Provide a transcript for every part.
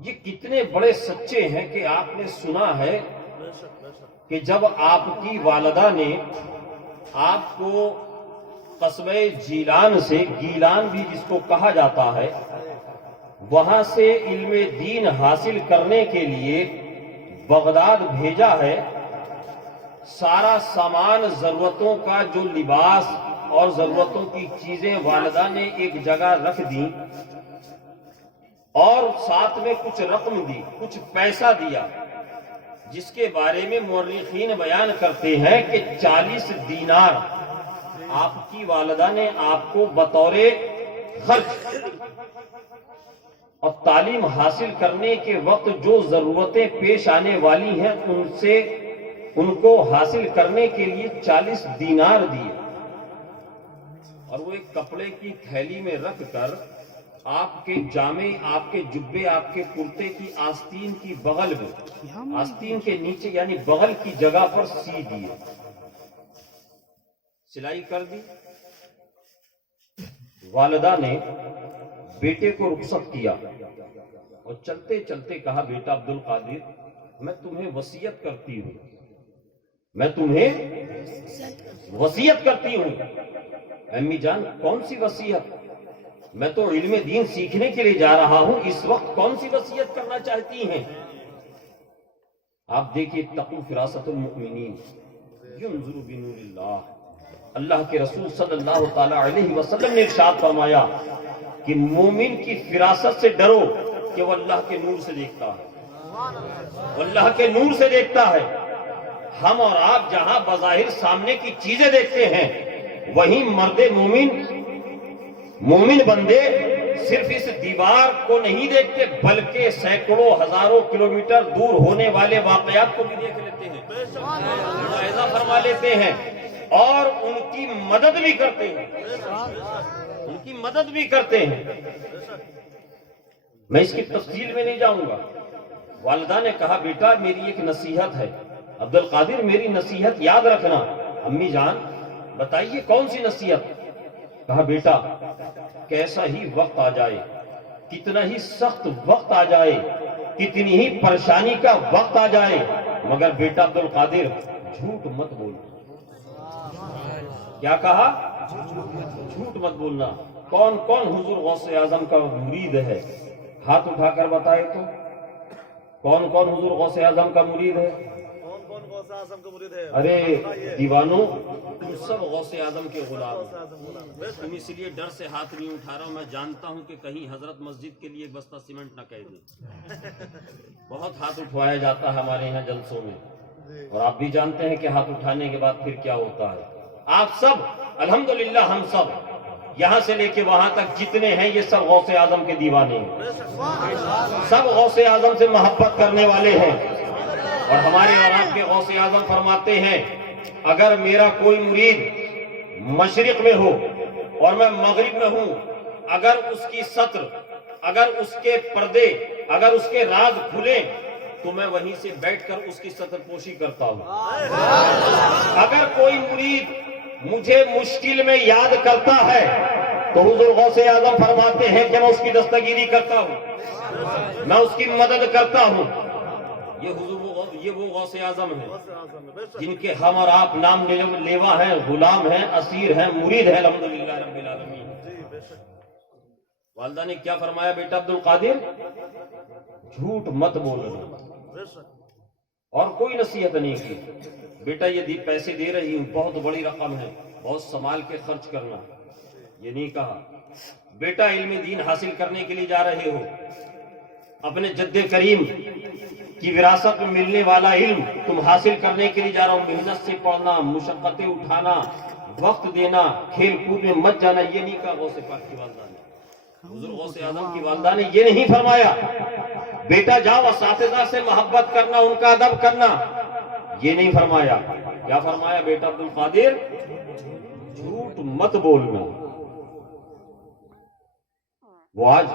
یہ کتنے بڑے سچے ہیں کہ آپ نے سنا ہے کہ جب آپ کی والدہ نے آپ کو قصبہ جیلان سے، گیلان بھی جس کو کہا جاتا ہے، وہاں سے علم دین حاصل کرنے کے لیے بغداد بھیجا ہے. سارا سامان، ضرورتوں کا جو لباس اور ضرورتوں کی چیزیں والدہ نے ایک جگہ رکھ دیں اور ساتھ میں کچھ رقم دی، کچھ پیسہ دیا، جس کے بارے میں مورخین بیان کرتے ہیں کہ 40 دینار آپ کی والدہ نے آپ کو بطور خرچ. اور تعلیم حاصل کرنے کے وقت جو ضرورتیں پیش آنے والی ہیں ان کو حاصل کرنے کے لیے 40 دینار دیے، اور وہ ایک کپڑے کی تھیلی میں رکھ کر آپ کے جامے، آپ کے جبے، آپ کے کرتے کی آستین کی بغل میں، آستین کے نیچے یعنی بغل کی جگہ پر سی دیے، سلائی کر دی. والدہ نے بیٹے کو رخصت کیا اور چلتے چلتے کہا، بیٹا عبد القادر، میں تمہیں وصیت کرتی ہوں، میں تمہیں وصیت کرتی ہوں. امی جان، کون سی وصیت؟ میں تو علم دین سیکھنے کے لیے جا رہا ہوں، اس وقت کون سی وصیت کرنا چاہتی ہیں؟ آپ دیکھیے، اتقوا فراست المؤمنین ینظر بنور اللہ. اللہ کے رسول صلی اللہ تعالی علیہ وسلم نے ارشاد فرمایا کہ مومن کی فراست سے ڈرو کہ وہ اللہ کے نور سے دیکھتا ہے، وہ اللہ کے نور سے دیکھتا ہے. ہم اور آپ جہاں بظاہر سامنے کی چیزیں دیکھتے ہیں، وہیں مرد مومن بندے صرف اس دیوار کو نہیں دیکھتے، بلکہ سینکڑوں ہزاروں کلومیٹر دور ہونے والے واقعات کو بھی دیکھ لیتے ہیں، ملاحظہ فرما لیتے ہیں اور ان کی مدد بھی کرتے ہیں، ان کی مدد بھی کرتے ہیں. میں اس کی تفصیل میں نہیں جاؤں گا. والدہ نے کہا، بیٹا میری ایک نصیحت ہے. عبد القادر، میری نصیحت یاد رکھنا. امی جان بتائیے کون سی نصیحت؟ کہا، بیٹا کیسا ہی وقت آ جائے، کتنا ہی سخت وقت آ جائے، کتنی ہی پریشانی کا وقت آ جائے، مگر بیٹا عبد القادر جھوٹ مت بولنا. کیا کہا؟ جھوٹ مت بولنا. کون کون حضور غوث اعظم کا مرید ہے؟ ہاتھ اٹھا کر بتائے تو. کون کون حضور غوث اعظم کا مرید ہے؟ ارے دیوانوں، تم سب غوث اعظم کے غلام. تم اس لیے ڈر سے ہاتھ نہیں اٹھا رہا ہوں، میں جانتا ہوں کہ کہیں حضرت مسجد کے لیے بستہ سیمنٹ نہ کہہ دیں. بہت ہاتھ اٹھوایا جاتا ہے ہمارے یہاں جلسوں میں، اور آپ بھی جانتے ہیں کہ ہاتھ اٹھانے کے بعد پھر کیا ہوتا ہے. آپ سب الحمدللہ، ہم سب یہاں سے لے کے وہاں تک جتنے ہیں، یہ سب غوث اعظم کے دیوانے ہیں، سب غوث اعظم سے محبت کرنے والے ہیں. اور ہمارے اور آپ کے غوث اعظم فرماتے ہیں، اگر میرا کوئی مرید مشرق میں ہو اور میں مغرب میں ہوں، اگر اس کی سطر، اگر اس کے پردے، اگر اس کے راز کھلے تو میں وہیں سے بیٹھ کر اس کی سطر پوشی کرتا ہوں. اگر کوئی مرید مجھے مشکل میں یاد کرتا ہے تو حضور غوث اعظم فرماتے ہیں کہ میں اس کی دستگیری کرتا ہوں، میں اس کی مدد کرتا ہوں. یہ وہ غوث اعظم ہیں جن کے ہم اور آپ نام لیوا ہیں، غلام ہیں، اسیر ہیں، مرید ہیں الحمدللہ رب العالمین. والدہ نے کیا فرمایا؟ بیٹا عبد القادر جھوٹ مت بولنا. اور کوئی نصیحت نہیں کی. بیٹا یہ پیسے دے رہی ہوں، بہت بڑی رقم ہے، بہت سنبھال کے خرچ کرنا، یہ نہیں کہا. بیٹا علم دین حاصل کرنے کے لیے جا رہے ہو، اپنے جد کریم کی وراثت میں ملنے والا علم تم حاصل کرنے کے لیے جا رہا ہو. محنت سے پڑھنا، مشقتیں اٹھانا، وقت دینا، کھیل کود میں مت جانا، یہ نہیں کہا غوث پاک کی والدہ نے. حضور غوث اعظم کی والدہ نے یہ نہیں فرمایا بیٹا جاؤ اساتذہ سے محبت کرنا، ان کا ادب کرنا، یہ نہیں فرمایا. کیا فرمایا؟ بیٹا عبد القادر جھوٹ مت بولنا. وہ آج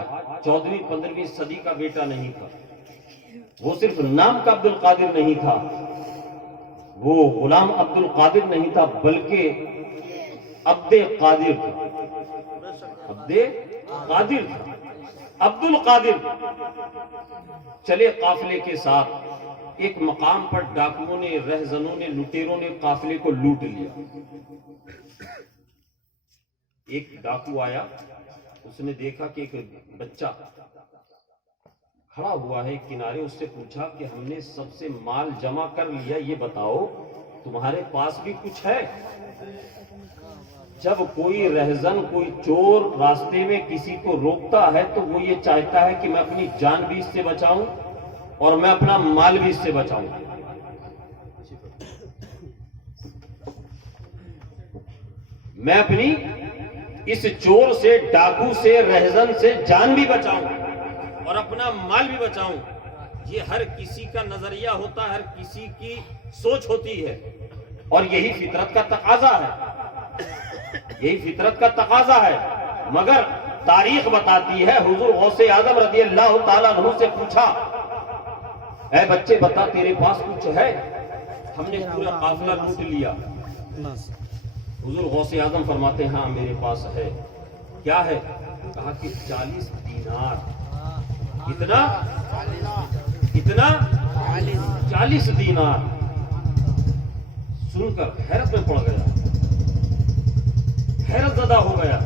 14ویں 15ویں صدی کا بیٹا نہیں تھا، وہ صرف نام کا عبد القادر نہیں تھا، وہ غلام عبد القادر نہیں تھا، بلکہ عبد قادر تھا، عبد قادر تھا. عبد القادر چلے قافلے کے ساتھ، ایک مقام پر ڈاکوؤں نے، رہزنوں نے، لٹیروں نے قافلے کو لوٹ لیا۔ ایک ڈاکو آیا، اس نے دیکھا کہ ایک بچہ کھڑا ہوا ہے کنارے، اس سے پوچھا کہ ہم نے سب سے مال جمع کر لیا، یہ بتاؤ تمہارے پاس بھی کچھ ہے؟ جب کوئی رہزن، کوئی چور راستے میں کسی کو روکتا ہے تو وہ یہ چاہتا ہے کہ میں اپنی جان بھی اس سے بچاؤں اور میں اپنا مال بھی اس سے بچاؤں۔ میں اپنی اس چور سے، ڈاکو سے، رہزن سے جان بھی بچاؤں اور اپنا مال بھی بچاؤں۔ یہ ہر کسی کا نظریہ ہوتا ہے، ہر کسی کی سوچ ہوتی ہے، اور یہی فطرت کا تقاضا ہے، یہی فطرت کا تقاضا ہے۔ مگر تاریخ بتاتی ہے، حضور غوث اعظم رضی اللہ تعالیٰ عنہ سے پوچھا، اے بچے بتا تیرے پاس کچھ ہے؟ ہم نے پورا قافلہ لوٹ لیا۔ حضور غوث اعظم فرماتے ہیں ہاں میرے پاس ہے۔ کیا ہے؟ کہا کہ 40 دینار۔ کتنا؟ 40 دینار۔ سن کر حیرت میں پڑ گیا، حیرت زدہ ہو گیا۔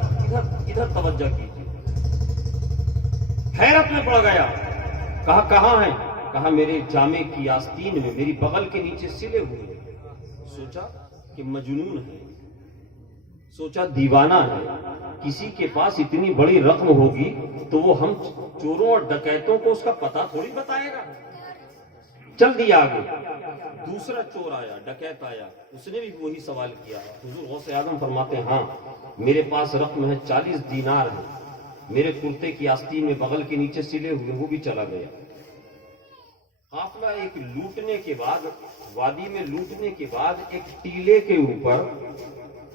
ادھر توجہ کیجیے، حیرت میں پڑ گیا۔ کہا کہاں ہے؟ کہا میرے جامے کی آستین میں، میری بغل کے نیچے سلے ہوئے۔ سوچا کہ مجنون ہے، سوچا دیوانہ ہے، کسی کے پاس اتنی بڑی رقم ہوگی تو وہ ہم چوروں اور ڈکیتوں کو اس کا پتہ تھوڑی بتائے گا۔ چل دیا آگے۔ دوسرا چور آیا، ڈکیت آیا، اس نے بھی وہی سوال کیا۔ حضور غوث اعظم فرماتے ہیں ہاں میرے پاس رقم ہے، 40 دینار ہے، میرے کرتے کی آستین میں بغل کے نیچے سلے ہوئے، وہ بھی چلا گیا۔ قافلہ ایک لوٹنے کے بعد، وادی میں لوٹنے کے بعد، ایک ٹیلے کے اوپر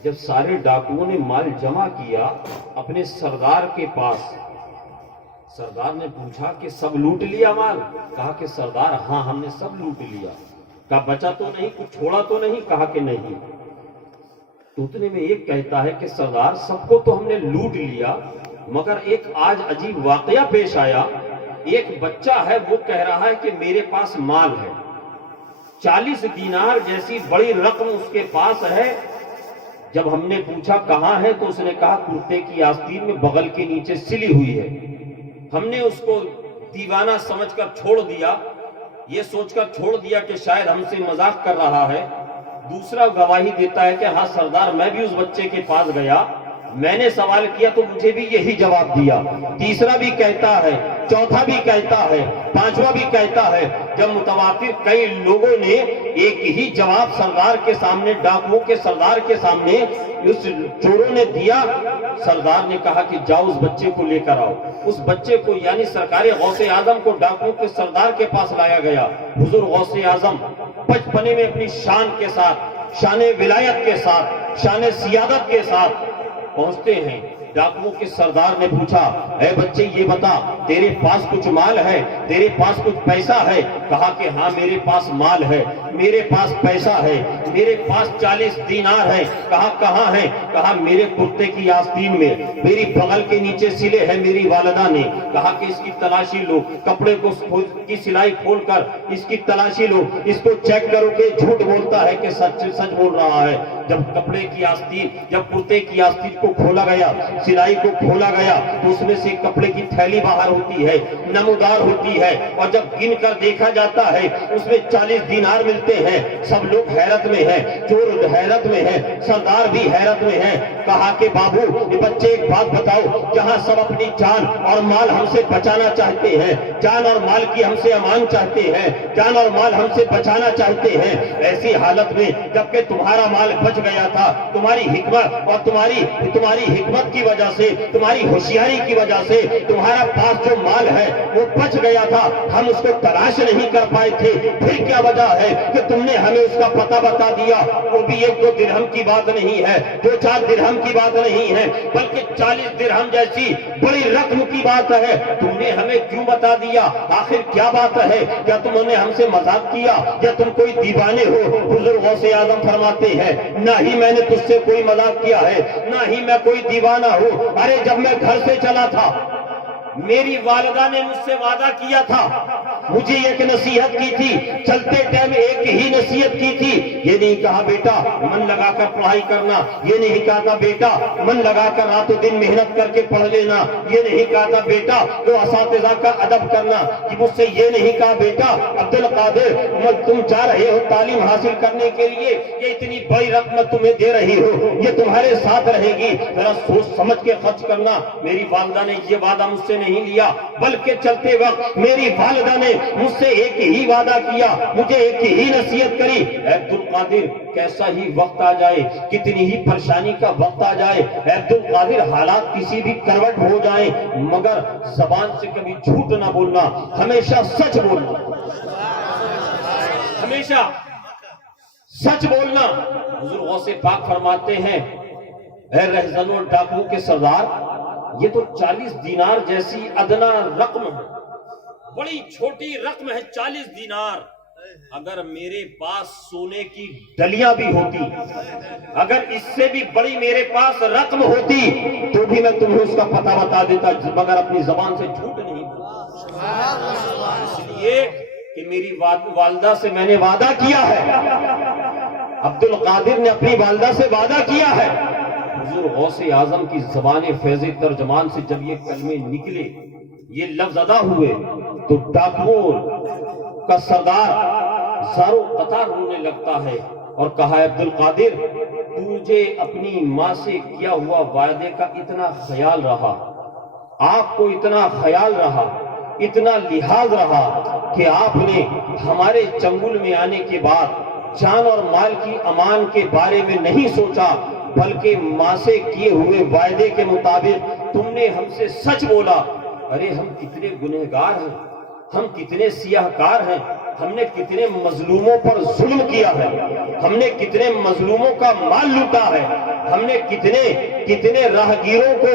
جب سارے ڈاکوؤں نے مال جمع کیا اپنے سردار کے پاس، سردار نے پوچھا کہ سب لوٹ لیا مال؟ کہا کہ سردار ہاں ہم نے سب لوٹ لیا۔ کہا بچا تو نہیں، کچھ چھوڑا تو نہیں؟ کہا کہ نہیں۔ تو اتنے میں ایک کہتا ہے کہ سردار سب کو تو ہم نے لوٹ لیا، مگر ایک آج عجیب واقعہ پیش آیا۔ ایک بچہ ہے، وہ کہہ رہا ہے کہ میرے پاس مال ہے، 40 دینار جیسی بڑی رقم اس کے پاس ہے۔ جب ہم نے پوچھا کہاں ہے تو اس نے کہا کرتے کی آستین میں بغل کے نیچے سلی ہوئی ہے۔ ہم نے اس کو دیوانہ سمجھ کر چھوڑ دیا، یہ سوچ کر چھوڑ دیا کہ شاید ہم سے مذاق کر رہا ہے۔ دوسرا گواہی دیتا ہے کہ ہاں سردار میں بھی اس بچے کے پاس گیا، میں نے سوال کیا تو مجھے بھی یہی جواب دیا۔ تیسرا بھی کہتا ہے، چوتھا بھی کہتا ہے، پانچواں بھی کہتا ہے۔ جب متواتر کئی لوگوں نے ایک ہی جواب سردار کے سامنے، ڈاکوؤں کے سردار کے سامنے اس چوروں نے دیا، سردار نے کہا کہ جاؤ اس بچے کو لے کر آؤ۔ اس بچے کو یعنی سرکار غوث اعظم کو ڈاکوؤں کے سردار کے پاس لایا گیا۔ حضور غوث اعظم بچپنے میں اپنی شان کے ساتھ، شان ولایت کے ساتھ، شان سیادت کے ساتھ پہنچتے ہیں۔ ڈاکوؤں کے سردار نے پوچھا اے بچے یہ بتا تیرے پاس کچھ مال ہے، تیرے پاس کچھ پیسہ ہے؟ کہا کہ ہاں میرے پاس مال ہے، میرے پاس پیسہ ہے، میرے پاس 40 دینار ہے۔ کہا کہاں ہے؟ کہا میرے کرتے کی آستین میں، میری بغل کے نیچے سلے ہیں میری والدہ نے۔ کہا کہ اس کی تلاشی لو، کپڑے کو کی سلائی کھول کر اس کی تلاشی لو، اس کو چیک کرو کہ جھوٹ بولتا ہے کہ سچ بول رہا ہے۔ جب کپڑے کی آستین، جب کرتے کی آستین کو کھولا گیا، سلائی کو کھولا گیا تو اس میں سے کپڑے کی تھیلی باہر ہوتی ہے، نمودار ہوتی ہے، اور جب گن کر دیکھا جاتا ہے اس میں 40 دینار ملتے ہیں۔ سب لوگ حیرت میں ہیں، چور حیرت میں ہیں، سردار بھی حیرت میں ہیں۔ کہا کہ بابو یہ بچے ایک بات بتاؤ، جہاں سب اپنی جان اور مال ہم سے بچانا چاہتے ہیں، جان اور مال کی ہم سے امان چاہتے ہیں، جان اور مال ہم سے بچانا چاہتے ہیں، ایسی حالت میں جبکہ تمہارا مال بچ گیا تھا، تمہاری حکمت اور تمہاری حکمت کی وجہ سے، تمہاری ہوشیاری کی وجہ سے تمہارا پاس جو مال ہے وہ بچ گیا تھا، ہم اس کو تلاش نہیں کر پائے تھے، پھر کیا وجہ ہے کہ تم نے ہمیں اس کا پتہ بتا دیا؟ وہ بھی 1-2 درہم کی بات نہیں ہے، 2-4 درہم کی بات نہیں ہے، بلکہ 40 درہم جیسی بڑی رقم کی بات ہے۔ تم نے ہمیں کیوں بتا دیا؟ آخر کیا بات ہے؟ کیا تم نے ہم سے مذاق کیا یا تم کوئی دیوانے ہو؟ حضور غوث اعظم فرماتے ہیں نہ ہی میں نے تجھ سے کوئی مذاق کیا ہے، نہ ہی میں کوئی دیوانہ ہوں۔ ارے جب میں گھر سے چلا تھا میری والدہ نے مجھ سے وعدہ کیا تھا، مجھے ایک نصیحت کی تھی، چلتے ٹائم ایک ہی نصیحت کی تھی، یہ نہیں کہا بیٹا من لگا کر پڑھائی کرنا، یہ نہیں کہا تھا بیٹا من لگا کر رات و دن محنت کر کے پڑھ لینا، یہ نہیں کہا تھا بیٹا تو اساتذہ کا ادب کرنا، مجھ سے یہ نہیں کہا بیٹا عبد القادر تم جا رہے ہو تعلیم حاصل کرنے کے لیے، یہ اتنی بڑی رقم تمہیں دے رہی ہو، یہ تمہارے ساتھ رہے گی، ذرا سوچ سمجھ کے خرچ کرنا۔ میری والدہ نے یہ وعدہ مجھ سے نہیں لیا، بلکہ چلتے وقت میری والدہ نے مجھ سے ایک ہی وعدہ کیا، مجھے ایک ہی نصیحت کری، عبد القادر کیسا ہی وقت آ جائے، کتنی ہی پریشانی کا وقت آ جائے، عبد القادر حالات کسی بھی کروٹ ہو جائیں، مگر زبان سے کبھی جھوٹ نہ بولنا، ہمیشہ سچ بولنا، ہمیشہ سچ بولنا۔ حضور غوث پاک فرماتے ہیں اے رہزن و ڈاکو کے سردار، یہ تو 40 دینار جیسی ادنا رقم ہے، بڑی چھوٹی رقم ہے 40 دینار، اگر میرے پاس سونے کی ڈلیاں بھی ہوتی، اگر اس سے بھی بڑی میرے پاس رقم ہوتی تو بھی میں تمہیں اس کا پتہ بتا دیتا، مگر اپنی زبان سے جھوٹ نہیں بولتا، اس لیے کہ میری والدہ سے میں نے وعدہ کیا ہے، عبد القادر نے اپنی والدہ سے وعدہ کیا ہے۔ حضور غوث اعظم کی زبان فیض ترجمان سے جب یہ کلمے نکلے، یہ لفظ ادا ہوئے، تو ڈاکوؤں کا سردار زاروں قطار رونے لگتا ہے اور کہا عبد القادر تجھے اپنی ماں سے کیا ہوا وعدے کا اتنا خیال رہا، آپ کو اتنا خیال رہا، اتنا لحاظ رہا کہ آپ نے ہمارے چنگل میں آنے کے بعد جان اور مال کی امان کے بارے میں نہیں سوچا، بلکہ ماں سے کیے ہوئے وعدے کے مطابق تم نے ہم سے سچ بولا۔ ارے ہم کتنے گنہگار ہیں، ہم کتنے سیاہ کار ہیں، ہم نے کتنے مظلوموں پر ظلم کیا ہے، ہم نے کتنے مظلوموں کا مال لوٹا ہے، ہم نے کتنے راہگیروں کو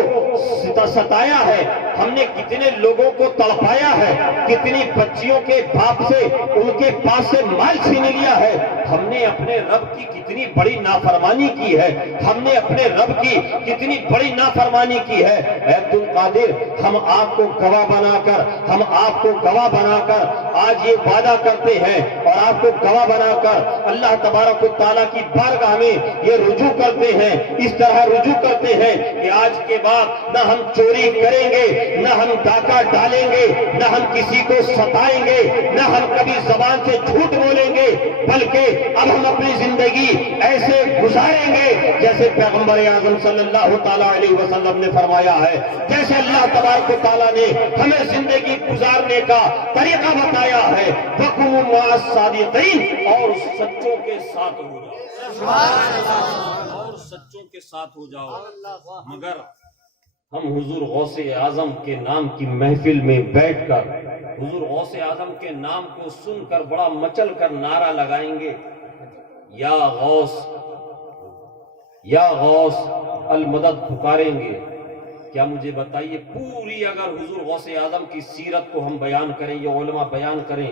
ستایا ہے، ہم نے کتنے لوگوں کو تڑپایا ہے، کتنی بچیوں کے باپ سے ان کے پاس سے مال چھین لیا ہے، ہم نے اپنے رب کی کتنی بڑی نافرمانی کی ہے، ہم نے اپنے رب کی کتنی بڑی نافرمانی کی ہے۔ عبد القادر ہم آپ کو گواہ بنا کر آج یہ وعدہ کرتے ہیں اور آپ کو گواہ بنا کر اللہ تبارک و تعالیٰ کی بارگاہ میں یہ رجوع کرتے ہیں، اس طرح رجوع کرتے ہیں کہ آج کے بعد نہ ہم چوری کریں گے، نہ ہم ڈاکہ ڈالیں گے، نہ ہم کسی کو ستائیں گے، نہ ہم کبھی زبان سے جھوٹ بولیں گے، بلکہ اب ہم اپنی زندگی ایسے گزاریں گے جیسے پیغمبر اعظم صلی اللہ تعالیٰ علیہ وسلم نے فرمایا ہے، جیسے اللہ تبارک و تعالیٰ نے ہمیں زندگی گزارنے کا طریقہ بتایا ہے۔ وَكُونُوا مَعَ الصَّادِقِينَ، اور سچوں کے ساتھ ہو جاؤ، اور سچوں کے ساتھ ہو جاؤ۔ مگر ہم حضور غوث اعظم کے نام کی محفل میں بیٹھ کر حضور غوث اعظم کے نام کو سن کر بڑا مچل کر نعرہ لگائیں گے، یا غوث یا غوث المدد پکاریں گے۔ کیا مجھے بتائیے پوری اگر حضور غوث اعظم کی سیرت کو ہم بیان کریں یا علماء بیان کریں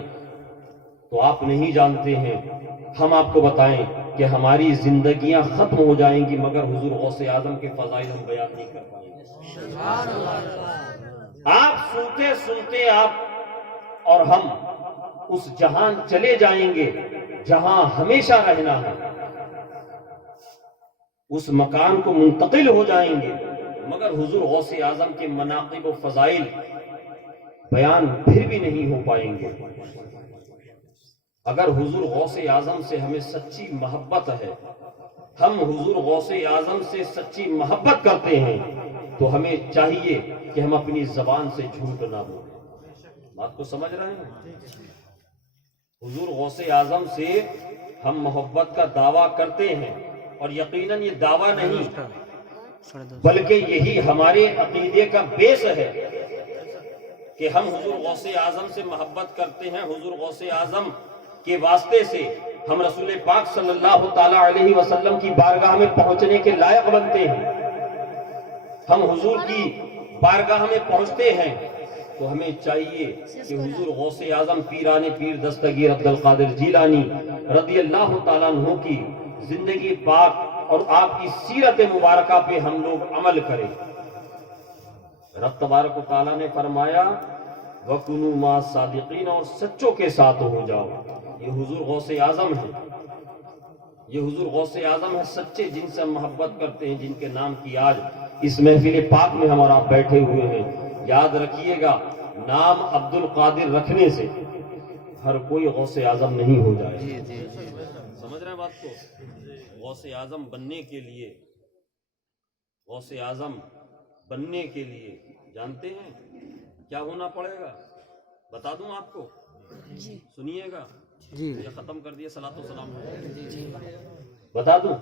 تو آپ نہیں جانتے ہیں، ہم آپ کو بتائیں کہ ہماری زندگیاں ختم ہو جائیں گی مگر حضور غوث اعظم کے فضائل ہم بیان نہیں کر پائیں گے۔ آپ سنتے سنتے آپ اور ہم اس جہان چلے جائیں گے جہاں ہمیشہ رہنا ہے، اس مکان کو منتقل ہو جائیں گے، مگر حضور غوث اعظم کے مناقب و فضائل بیان پھر بھی نہیں ہو پائیں گے۔ اگر حضور غوث اعظم سے ہمیں سچی محبت ہے، ہم حضور غوث اعظم سے سچی محبت کرتے ہیں، تو ہمیں چاہیے کہ ہم اپنی زبان سے جھوٹ نہ بولیں۔ بات کو سمجھ رہے ہیں؟ حضور غوث اعظم سے ہم محبت کا دعویٰ کرتے ہیں، اور یقیناً یہ دعویٰ نہیں بلکہ یہی ہمارے عقیدے کا بیس ہے کہ ہم حضور غوث اعظم سے محبت کرتے ہیں۔ حضور غوث اعظم کے واسطے سے ہم رسول پاک صلی اللہ تعالیٰ علیہ وسلم کی بارگاہ میں پہنچنے کے لائق بنتے ہیں۔ ہم حضور کی بارگاہ میں پہنچتے ہیں تو ہمیں چاہیے کہ حضور غوث اعظم پیران پیر دستگیر عبد القادر جیلانی رضی اللہ تعالیٰ عنہ کی زندگی پاک اور آپ کی سیرت مبارکہ پہ ہم لوگ عمل کریں۔ رب تبارک و تعالیٰ نے فرمایا وَكُنُوا مَعَ الصَّادِقِينَ، اور سچوں کے ساتھ ہو جاؤ. یہ حضور غوث اعظم ہے، یہ حضور غوث اعظم ہے، سچے جن سے ہم محبت کرتے ہیں، جن کے نام کی آج اس محفل پاک میں ہم اور آپ بیٹھے ہوئے ہیں. یاد رکھیے گا، نام عبد القادر رکھنے سے ہر کوئی غوث اعظم نہیں ہو جائے. سمجھ رہے ہیں بات کو؟ غوث اعظم بننے کے لیے، غوث اعظم بننے کے لیے جانتے ہیں کیا ہونا پڑے گا؟ بتا دوں آپ کو؟ سنیے گا. یہ ختم کر دیا، صلاۃ و سلام ہو جائے. بتا دوں؟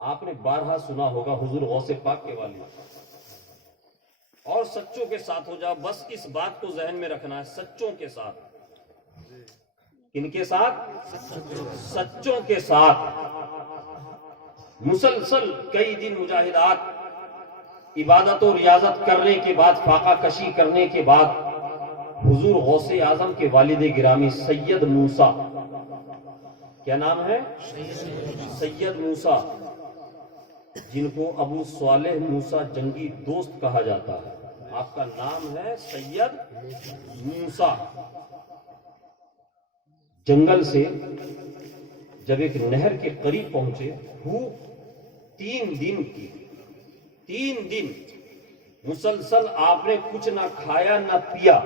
آپ نے بارہا سنا ہوگا حضور غوث پاک کے والے، اور سچوں کے ساتھ ہو جاؤ. بس اس بات کو ذہن میں رکھنا ہے، سچوں کے ساتھ. کن کے ساتھ؟ سچوں کے ساتھ. مسلسل کئی دن مجاہدات، عبادت و ریاضت کرنے کے بعد، فاقہ کشی کرنے کے بعد، حضور غوث اعظم کے والد گرامی سید موسیٰ، کیا نام ہے؟ سید موسیٰ، جن کو ابو صالح موسیٰ جنگی دوست کہا جاتا ہے. آپ کا نام ہے سید موسیٰ. جنگل سے جب ایک نہر کے قریب پہنچے، بھوک 3 دن مسلسل آپ نے کچھ نہ کھایا نہ پیا.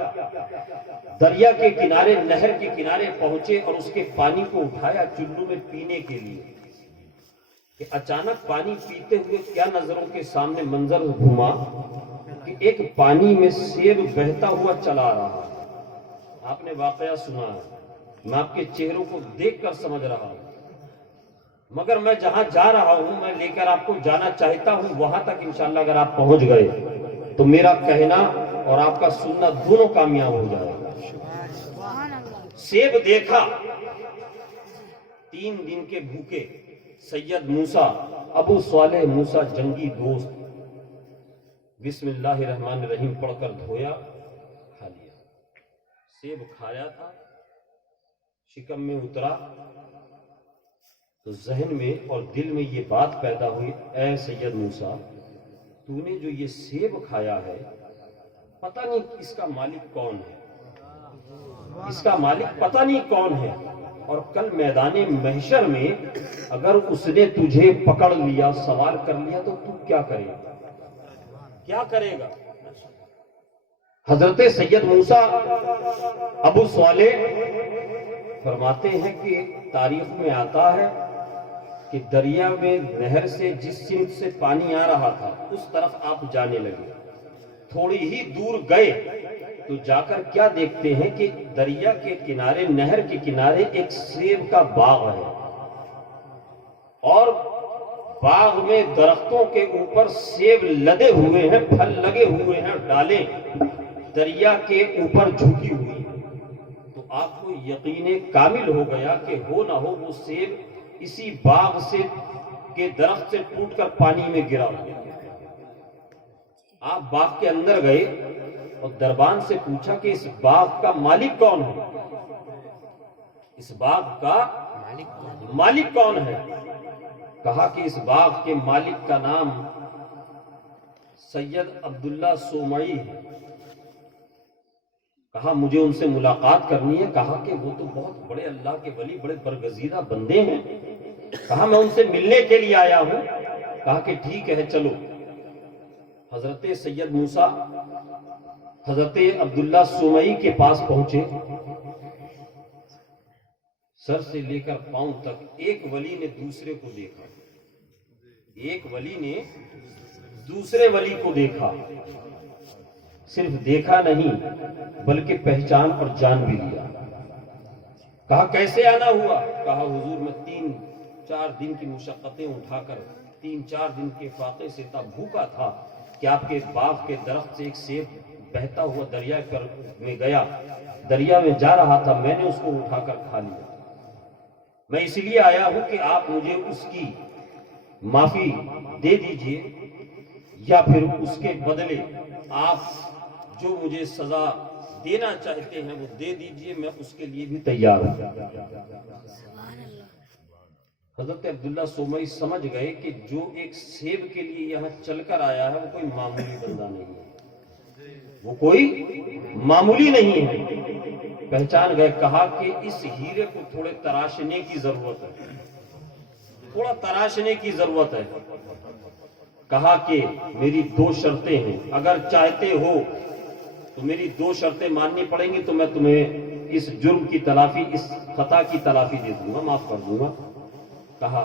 دریا کے کنارے، نہر کے کنارے پہنچے اور اس کے پانی کو اٹھایا چلو میں پینے کے لیے، کہ اچانک پانی پیتے ہوئے کیا نظروں کے سامنے منظر گھوما کہ ایک پانی میں سیب بہتا ہوا چلا رہا. آپ نے واقعہ سنا ہے، میں آپ کے چہروں کو دیکھ کر سمجھ رہا ہوں، مگر میں جہاں جا رہا ہوں، میں لے کر آپ کو جانا چاہتا ہوں. وہاں تک انشاءاللہ اگر آپ پہنچ گئے تو میرا کہنا اور آپ کا سننا دونوں کامیاب ہو جائے گا. سیب دیکھا، 3 دن کے بھوکے سید موسیٰ، ابو صالح موسیٰ جنگی دوست، بسم اللہ الرحمن الرحیم پڑھ کر دھویا، کھا لیا. سیب کھایا تھا، شکم میں اترا تو ذہن میں اور دل میں یہ بات پیدا ہوئی، اے سید موسیٰ، تو نے جو یہ سیب کھایا ہے، پتہ نہیں اس کا مالک کون ہے، اس کا مالک پتہ نہیں کون ہے، اور کل میدان محشر میں اگر اس نے تجھے پکڑ لیا، سوال کر لیا، تو تو کیا کرے گا؟ کیا کرے گا؟ حضرت سید موسیٰ ابو صالح فرماتے ہیں کہ تاریخ میں آتا ہے کہ دریا میں نہر سے جس سمت سے پانی آ رہا تھا اس طرف آپ جانے لگے. تھوڑی ہی دور گئے تو جا کر کیا دیکھتے ہیں کہ دریا کے کنارے، نہر کے کنارے ایک سیب کا باغ ہے، اور باغ میں درختوں کے اوپر سیب لدے ہوئے ہیں، پھل لگے ہوئے ہیں، ڈالیں دریا کے اوپر جھکی ہوئی. تو آپ کو یقین کامل ہو گیا کہ ہو نہ ہو وہ سیب اسی باغ سے کے درخت سے ٹوٹ کر پانی میں گرا ہوا. آپ باغ کے اندر گئے اور دربان سے پوچھا کہ اس باغ کا مالک کون ہے؟ اس باغ کا مالک کون ہے؟ کہا کہ اس باغ کے مالک کا نام سید عبداللہ سومعی ہے. کہا مجھے ان سے ملاقات کرنی ہے. کہا کہ وہ تو بہت بڑے اللہ کے ولی، بڑے برگزیدہ بندے ہیں. کہا میں ان سے ملنے کے لیے آیا ہوں. کہا کہ ٹھیک ہے چلو. حضرت سید موسیٰ حضرت عبداللہ سومعی کے پاس پہنچے. سر سے لے کر پاؤں تک ایک ولی نے دوسرے کو دیکھا، ایک ولی نے دوسرے ولی کو دیکھا. صرف دیکھا نہیں بلکہ پہچان اور جان بھی لیا. کہا کیسے آنا ہوا؟ کہا حضور میں 3-4 دن کی مشقتیں اٹھا کر 3-4 دن کے فاقے سے اتنا بھوکا تھا کہ آپ کے باغ کے درخت سے ایک سیب بہتا ہوا دریا میں گیا، دریا میں جا رہا تھا، میں نے اس کو اٹھا کر کھا لیا. میں اس لیے آیا ہوں کہ آپ مجھے اس کی معافی دے دیجئے، یا پھر اس کے بدلے آپ جو مجھے سزا دینا چاہتے ہیں وہ دے دیجئے، میں اس کے لیے بھی تیار ہوں. حضرت عبداللہ سومئی سمجھ گئے کہ جو ایک سیب کے لیے یہاں چل کر آیا ہے وہ کوئی معمولی بندہ نہیں ہے، وہ کوئی معمولی نہیں ہے۔ پہچان گئے، کہا کہ اس ہیرے کو تھوڑے تراشنے کی ضرورت ہے، تھوڑا تراشنے کی ضرورت ہے۔ کہا کہ میری 2 شرطیں ہیں، اگر چاہتے ہو تو میری 2 شرطیں ماننی پڑیں گی تو میں تمہیں اس جرم کی تلافی، اس خطا کی تلافی دے دوں گا، معاف کر دوں گا۔ کہا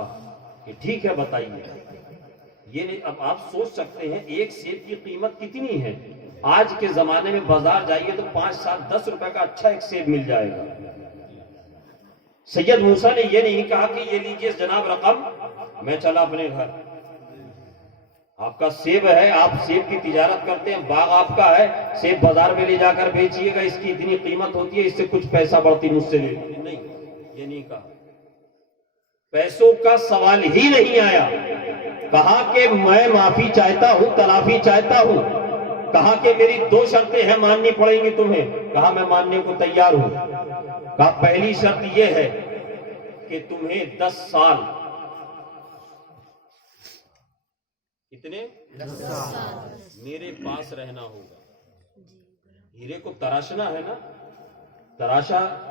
کہ ٹھیک ہے بتائیے۔ یہ نہیں، اب آپ سوچ سکتے ہیں ایک سیب کی قیمت کتنی ہے۔ آج کے زمانے میں بازار جائیے تو 5, 7, 10 روپے کا اچھا ایک سیب مل جائے گا۔ سید موسیٰ نے یہ نہیں کہا کہ یہ لیجئے جناب رقم، میں چلا اپنے گھر، آپ کا سیب ہے، آپ سیب کی تجارت کرتے ہیں، باغ آپ کا ہے، سیب بازار میں لے جا کر بیچیے گا، اس کی اتنی قیمت ہوتی ہے، اس سے کچھ پیسہ بڑھتی مجھ سے لے لیجیے۔ نہیں، یہ نہیں کہا، پیسوں کا سوال ہی نہیں آیا۔ کہا کہ میں معافی چاہتا ہوں، تلافی چاہتا ہوں۔ کہا کہ میری 2 شرطیں ہیں، ماننی پڑیں گی تمہیں۔ کہا میں ماننے کو تیار ہوں۔ کہا پہلی شرط یہ ہے کہ تمہیں 10 سال، کتنے؟ 10 سال میرے پاس رہنا ہوگا۔ ہیرے کو تراشنا ہے نا،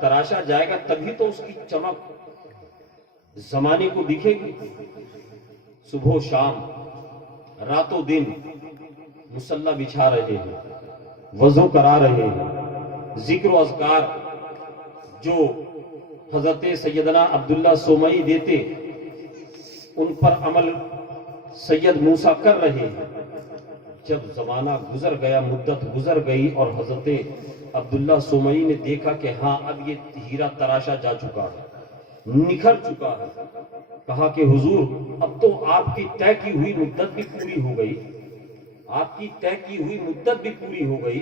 تراشا جائے گا تبھی تو اس کی چمک زمانے کو دکھے گی۔ صبح و شام، رات و دن مصلی بچھا رہے ہیں، وضو کرا رہے ہیں، ذکر و اذکار جو حضرت سیدنا عبداللہ سومئی دیتے ان پر عمل سید موسیٰ کر رہے ہیں۔ جب زمانہ گزر گیا، مدت گزر گئی اور حضرت عبداللہ سومئی نے دیکھا کہ ہاں اب یہ ہیرا تراشا جا چکا ہے، نکھر چکا ہے۔ کہا کہ حضور اب تو آپ کی طے کی ہوئی مدت بھی پوری ہو گئی، آپ کی طے کی ہوئی مدت بھی پوری ہو گئی،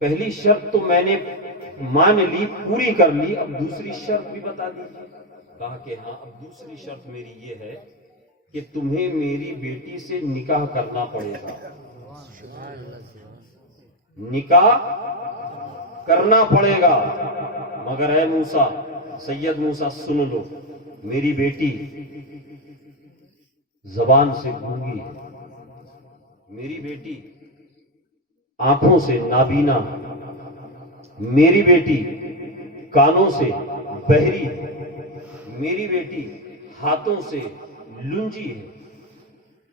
پہلی شرط تو میں نے مان لی، پوری کر لی، اب دوسری شرط بھی بتا دیجیے۔ کہا کہ ہاں اب دوسری شرط میری یہ ہے کہ تمہیں میری بیٹی سے نکاح کرنا پڑے گا، نکاح کرنا پڑے گا۔ مگر اے موسیٰ، سید موسیٰ سن لو، میری بیٹی زبان سے گونگی ہے، میری بیٹی آنکھوں سے نابینا، میری بیٹی کانوں سے بہری ہے، میری بیٹی ہاتھوں سے لنجی ہے۔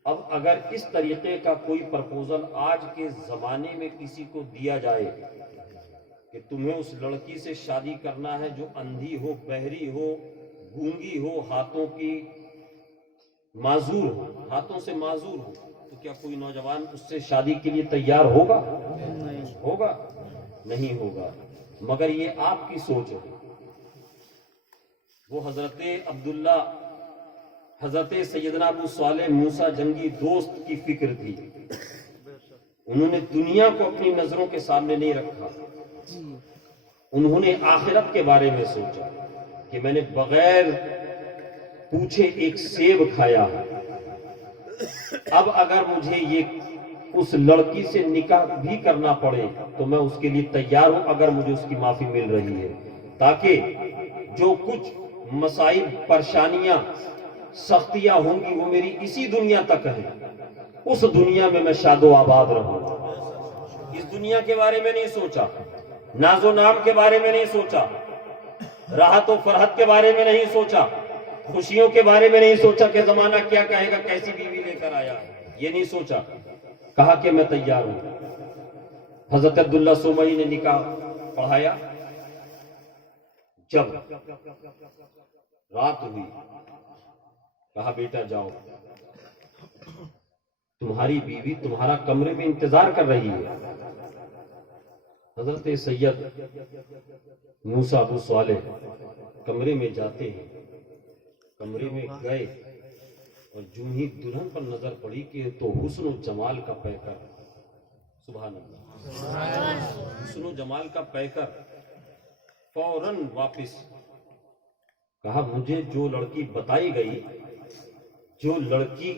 اب اگر اس طریقے کا کوئی پرپوزل آج کے زمانے میں کسی کو دیا جائے کہ تمہیں اس لڑکی سے شادی کرنا ہے جو اندھی ہو، بہری ہو، گونگی ہو، ہاتھوں کی معذور ہو، ہاتھوں سے معذور ہو، تو کیا کوئی نوجوان اس سے شادی کے لیے تیار ہوگا؟ ہوگا؟ نہیں ہوگا۔ مگر یہ آپ کی سوچ ہے۔ وہ حضرت عبداللہ، حضرت سیدنا ابو صالح موسیٰ جنگی دوست کی فکر تھی، انہوں نے دنیا کو اپنی نظروں کے سامنے نہیں رکھا، انہوں نے آخرت کے بارے میں سوچا کہ میں نے بغیر پوچھے ایک سیب کھایا، اب اگر مجھے یہ اس لڑکی سے نکاح بھی کرنا پڑے تو میں اس کے لیے تیار ہوں، اگر مجھے اس کی معافی مل رہی ہے، تاکہ جو کچھ مصائب، پریشانیاں، سختیاں ہوں گی وہ میری اسی دنیا تک ہیں، اس دنیا میں میں شاد و آباد رہوں۔ اس دنیا کے بارے میں نہیں سوچا، ناز و نام کے بارے میں نہیں سوچا، راحت و فرحت کے بارے میں نہیں سوچا، خوشیوں کے بارے میں نہیں سوچا کہ زمانہ کیا کہے گا، کیسی بیوی لے کر آیا، یہ نہیں سوچا۔ کہا کہ میں تیار ہوں۔ حضرت عبداللہ سومئی نے نکاح پڑھایا۔ جب رات ہوئی کہا بیٹا جاؤ، تمہاری بیوی تمہارا کمرے میں انتظار کر رہی ہے۔ حضرت سید موسیٰ ابو صالح کمرے میں جاتے ہیں، کمرے میں گئے اور جو ہی دلہن پر نظر پڑی کہ تو حسن و جمال کا پیکر، سبحان اللہ، حسن و جمال کا پیکر، فوراً واپس کہا مجھے جو لڑکی بتائی گئی، جو لڑکی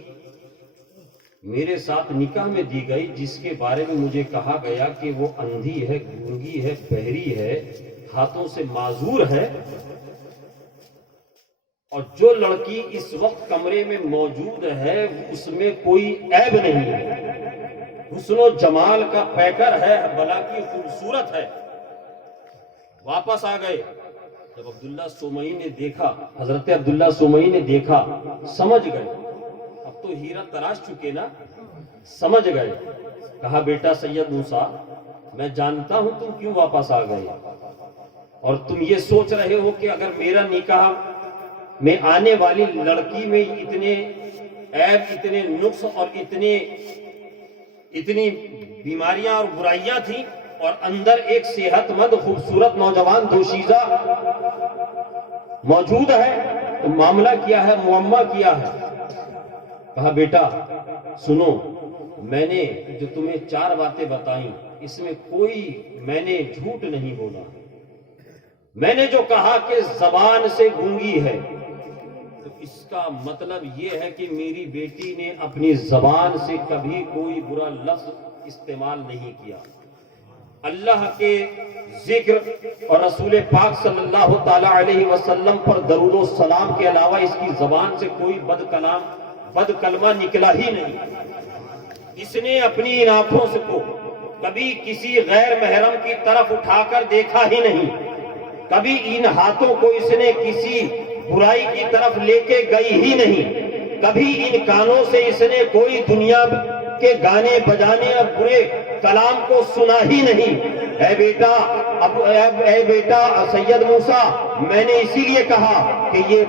میرے ساتھ نکاح میں دی گئی، جس کے بارے میں مجھے کہا گیا کہ وہ اندھی ہے، گونگی ہے، بہری ہے، ہاتھوں سے معذور ہے، اور جو لڑکی اس وقت کمرے میں موجود ہے اس میں کوئی عیب نہیں ہے، حسن و جمال کا پیکر ہے، بلا کی خوبصورت ہے۔ واپس آ گئے۔ جب عبداللہ سومئی نے دیکھا، حضرت عبداللہ سومئی نے دیکھا، سمجھ گئے، اب تو ہیرا تراش چکے نا، سمجھ گئے۔ کہا بیٹا سید موسیٰ، میں جانتا ہوں تم کیوں واپس آ گئے، اور تم یہ سوچ رہے ہو کہ اگر میرا نکاح میں آنے والی لڑکی میں اتنے عیب، اتنے نقص اور اتنی بیماریاں اور برائیاں تھیں، اور اندر ایک صحت مند خوبصورت نوجوان دوشیزہ موجود ہے، تو معاملہ کیا ہے، معمہ کیا ہے؟ کہا بیٹا سنو، میں نے جو تمہیں 4 باتیں بتائیں اس میں کوئی میں نے جھوٹ نہیں بولا۔ میں نے جو کہا کہ زبان سے گونگی ہے، تو اس کا مطلب یہ ہے کہ میری بیٹی نے اپنی زبان سے کبھی کوئی برا لفظ استعمال نہیں کیا۔ اللہ کے ذکر اور رسول پاک صلی اللہ تعالی علیہ وسلم پر درود و سلام کے علاوہ اس کی زبان سے کوئی بد کلمہ نکلا ہی نہیں۔ اس نے اپنی ان آنکھوں سے کو کبھی کسی غیر محرم کی طرف اٹھا کر دیکھا ہی نہیں، کبھی ان ہاتھوں کو اس نے کسی برائی کی طرف لے کے گئی ہی نہیں، کبھی ان کانوں سے اس نے کوئی دنیا کے گانے بجانے اور برے کلام کو سنا ہی نہیں۔ اے بیٹا سید موسیٰ، میں نے اسی لیے کہا کہ یہ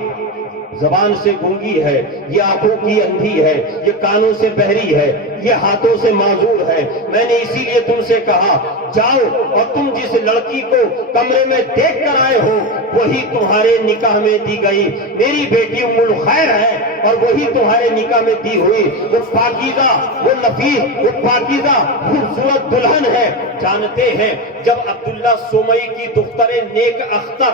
زبان سے گونگی ہے، یہ آنکھوں کی اندھی ہے، یہ کانوں سے بہری ہے، یہ ہاتھوں سے معذور ہے۔ میں نے اسی لیے تم سے کہا جاؤ، اور تم جس لڑکی کو کمرے میں دیکھ کر آئے ہو وہی تمہارے نکاح میں دی گئی میری بیٹی ام الخیر ہے، اور وہی تمہارے نکاح میں دی ہوئی وہ پاکیزہ، وہ نفیس، وہ پاکیزہ خوبصورت دلہن ہے۔ جانتے ہیں جب عبداللہ سومئی کی دختر نیک اختر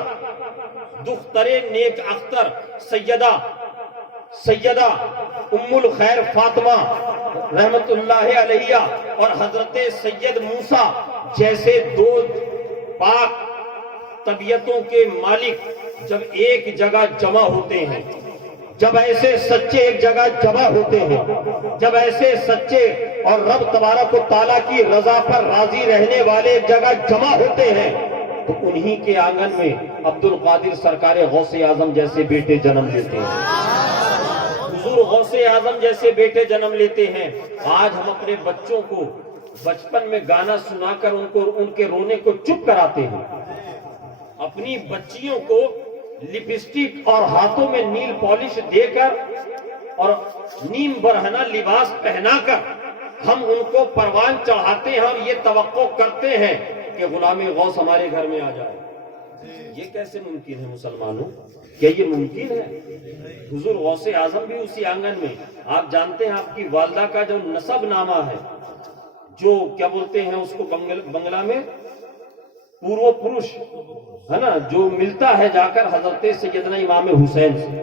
سیدہ ام الخیر فاطمہ رحمت اللہ علیہ اور حضرت سید موسیٰ جیسے 2 پاک طبیعتوں کے مالک جب ایک جگہ جمع ہوتے ہیں، جب ایسے سچے ایک جگہ جمع ہوتے ہیں، جب ایسے سچے اور رب تبارک و تعالیٰ کی رضا پر راضی رہنے والے ایک جگہ جمع ہوتے ہیں، تو انہی کے آنگن میں عبد القادر سرکار غوث اعظم جیسے بیٹے جنم لیتے ہیں، حضور غوث اعظم جیسے بیٹے جنم لیتے ہیں۔ آج ہم اپنے بچوں کو بچپن میں گانا سنا کر ان کے رونے کو چپ کراتے ہیں، اپنی بچیوں کو لپسٹک اور ہاتھوں میں نیل پالش دے کر اور نیم برہنہ لباس پہنا کر ہم ان کو پروان چڑھاتے ہیں اور یہ توقع کرتے ہیں کہ غلام غوث ہمارے گھر میں آ جائے۔ یہ کیسے ممکن ہے مسلمانوں؟ کیا یہ ممکن ہے؟ حضور غوث اعظم بھی اسی آنگن میں، آپ جانتے ہیں آپ کی والدہ کا جو نسب نامہ ہے، جو کیا بولتے ہیں اس کو بنگلہ میں پورو پروش ہے نا، جو ملتا ہے جا کر حضرت سیدنا امام حسین سے،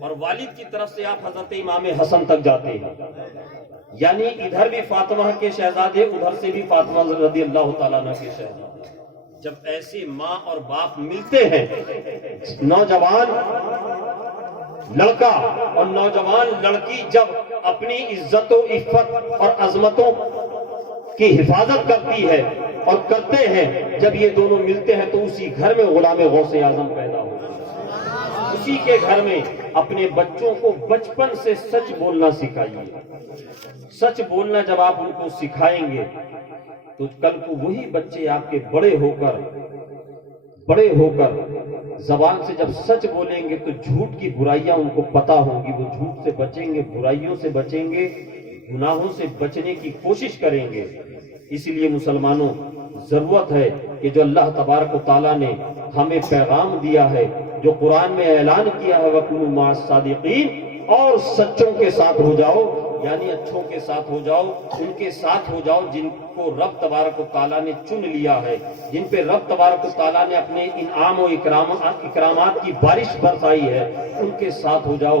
اور والد کی طرف سے آپ حضرت امام حسن تک جاتے ہیں، یعنی ادھر بھی فاطمہ کے شہزادے، ادھر سے بھی فاطمہ رضی اللہ تعالیٰ عنہ کے شہزادے۔ جب ایسے ماں اور باپ ملتے ہیں، نوجوان لڑکا اور نوجوان لڑکی جب اپنی عزت و عفت اور عظمتوں کی حفاظت کرتی ہے اور کرتے ہیں، جب یہ دونوں ملتے ہیں تو اسی گھر میں غلام غوث اعظم پیدا ہوتے ہیں۔ اسی کے گھر میں اپنے بچوں کو بچپن سے سچ بولنا سکھائیے۔ سچ بولنا جب آپ ان کو سکھائیں گے تو کل کو وہی بچے آپ کے بڑے ہو کر زبان سے جب سچ بولیں گے تو جھوٹ کی برائیاں ان کو پتہ ہوں گی، وہ جھوٹ سے بچیں گے، برائیوں سے بچیں گے، گناہوں سے بچنے کی کوشش کریں گے۔ اس لیے مسلمانوں ضرورت ہے کہ جو اللہ تبارک و تعالیٰ نے ہمیں پیغام دیا ہے، جو قرآن میں اعلان کیا ہے وَكُونُوا مَعَ الصَّادِقِينَ، اور سچوں کے ساتھ ہو جاؤ، یعنی اچھوں کے ساتھ ہو جاؤ، ان کے ساتھ ہو جاؤ جن کو رب تبارک و تعالیٰ نے چن لیا ہے، جن پہ رب تبارک و تعالیٰ نے اپنے انعام و اکرامات کی بارش برسائی ہے، ان کے ساتھ ہو جاؤ۔